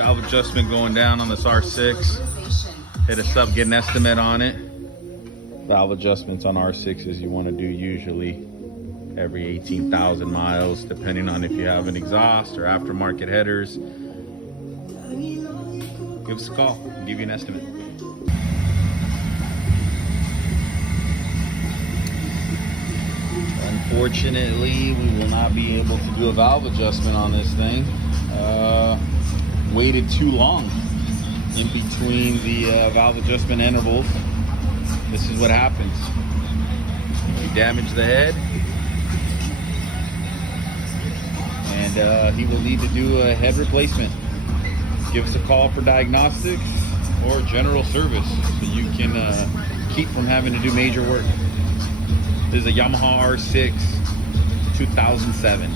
valve adjustment going down on this R6. Hit us up, get an estimate on it. Valve adjustments on R6s you want to do usually every 18,000 miles, depending on if you have an exhaust or aftermarket headers. Give us a call, we'll give you an estimate. Unfortunately, we will not be able to do a valve adjustment on this thing. Waited too long in between the valve adjustment intervals. This is what happens. You damage the head, and he will need to do a head replacement. Give us a call for diagnostics or general service so you can keep from having to do major work. This is a Yamaha R6 2007.